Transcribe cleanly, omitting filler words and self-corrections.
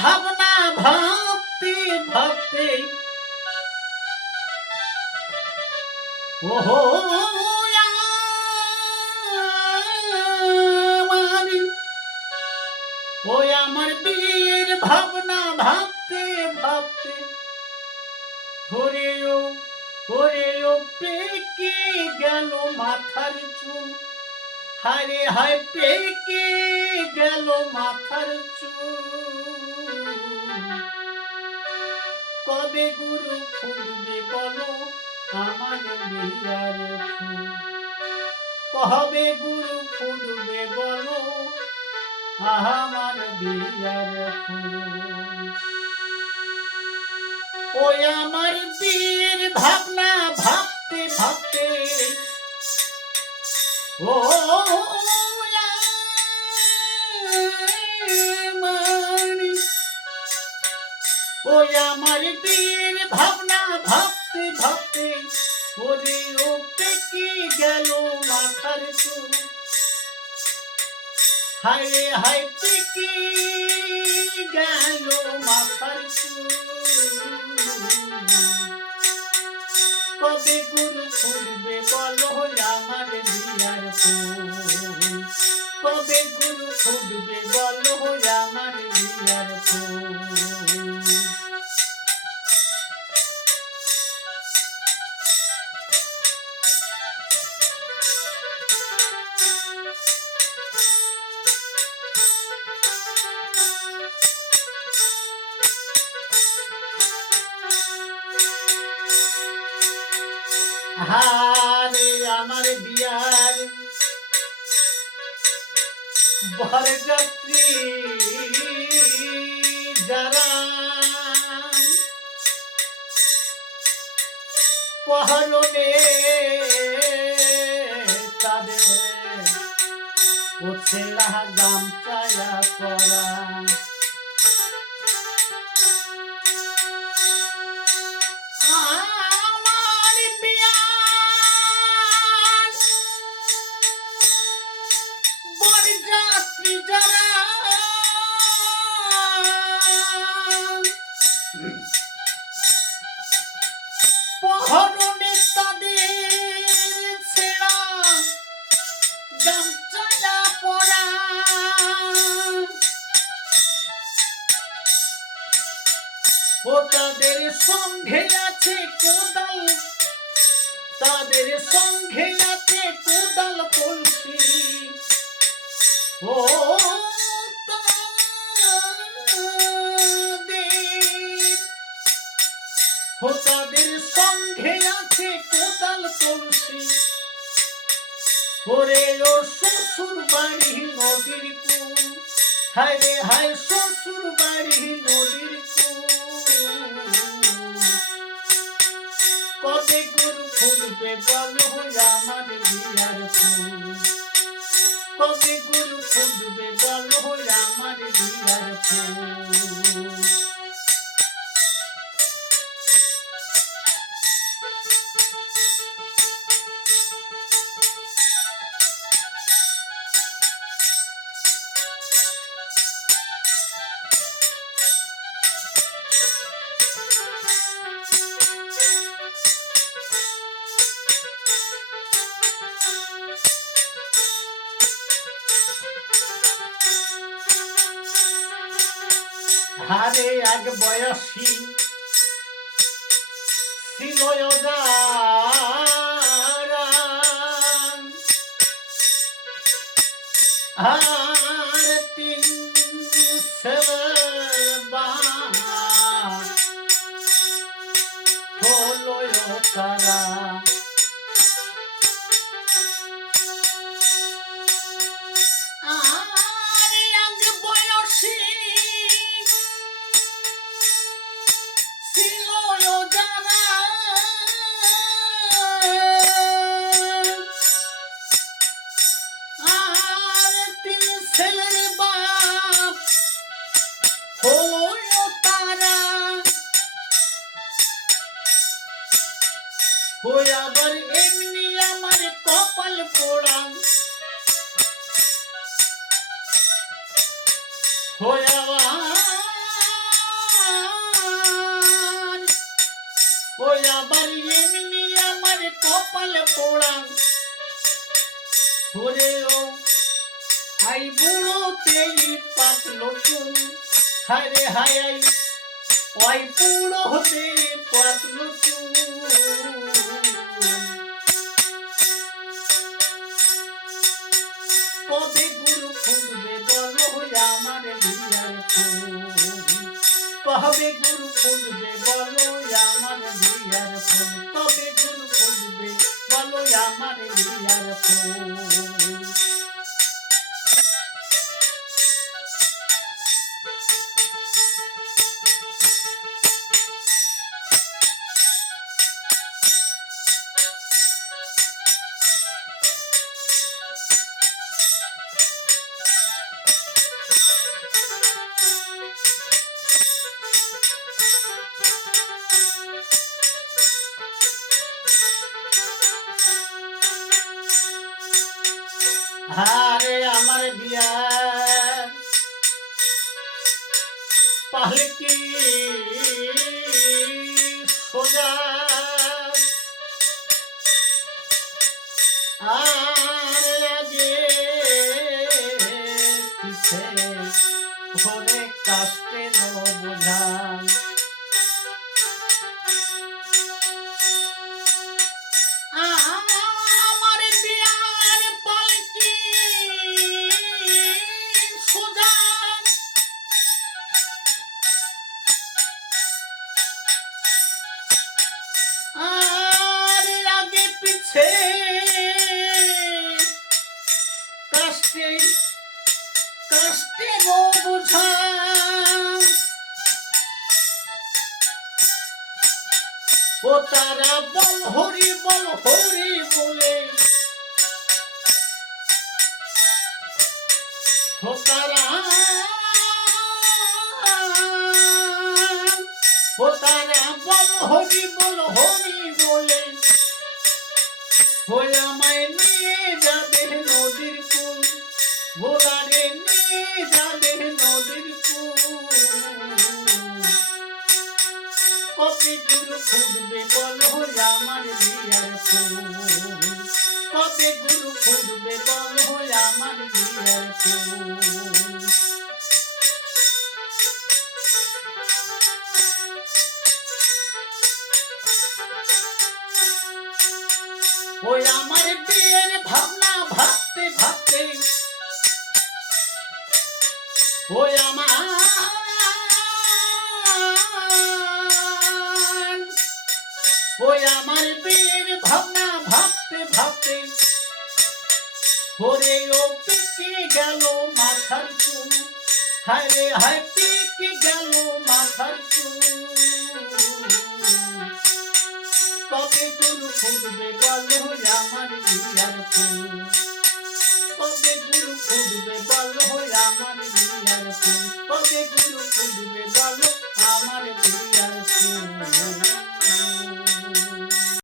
ভাবনা ভাবতে ভাবতে ওহো ওই আমার বিয়ের ভাবনা ভাবতে ভাবতে ওরে ও পেকে গেল মাথার চুল হারে হায় পেকে গেল মাথার চুল কবে গুরু ফুলবে বলো আমার বিয়ার ফুল কবে গুরু ফুলবে বলো আমার বিয়ার ফুল ওই আমার বিয়ের ভাবনা ভাবতে ভাবতে ও ওই আমার বিয়ের ভাবনা ভাবতে ভাবতে ওরে ও পেকে গেল মাথার চুল হায় হায় পেকে গেল মাথার চুল কবে গুরু ফুলবে বলো আমার বিয়ার ফুল কবে গুরু ফুলবে বলো আমার বিয়ার ফুল হারে আমার বিয়ার বরযাত্রী যারা পহরনে তাদের ও ছেলা গামছায়া পরা পহরনে তাদের ছেড়া গামছায়া পরা ও তাদের সঙ্গে আছে কোদাল তাদের সঙ্গে আছে কোদাল কলসি ও তাদের সঙ্গে আছে কোদাল কলসি ওরে ও শ্বশুর বাড়ি নদীর কুল হায় রে হায় শ্বশুর বাড়ি নদীর কুল কবে গুরু ফুলবে বলো আমার বিয়ার ফুল কবে গুরু ফুলবে বলো আমার বিয়ার ফুল হারে এক বয়সী ছিল আর তিন হলো তারা আবার এমনি আমার কপাল পোড়া হয়ে ওই আবার এমনি আমার কপালে পোড়া ওরে ও আই বুড়োতেই পাতলো চুল হায় হায় আই ওই বুড়োতে পাতলো চুল কবে গুরু খুঁজবে বলো আমার বিয়ার ফুল কবে গুরু খুঁজবে বলো আমার বিয়ার ফুল কবে গুরু খুঁজবে বলো আমার বিয়ার ফুল হারে আমার বিয়ার পালকি সোজা আর আগে পিছে ঘরে কাস্তে বোঝা কষ্টে কষ্টে বোঝা ও তারা বল হরি বলে ও তারা বল হরি বলে ওই আমায় নিয়ে যাবে নদীর কুল ভোলারে নিয়ে যাবে নদীর কুল কবে গুরু খুঁজবে বলো আমার বিয়ার ফুল কবে গুরু খুঁজবে বলো আমার বিয়ার ফুল ওই আমার বিয়ের ভাবনা ভাবতে ভাবতে ওই আমার বিয়ের ভাবনা ভাবতে ভাবতে ওরে ও পিকে গেল মাথার চুল হায় হায় পিকে গেল মাথার চুল কবে গুরু খুঁজবে বলো আমার বিয়ার ফুল কবে গুরু খুঁজবে বলো আমার বিয়ার ফুল কবে গুরু খুঁজবে বলো আমার বিয়ার ফুল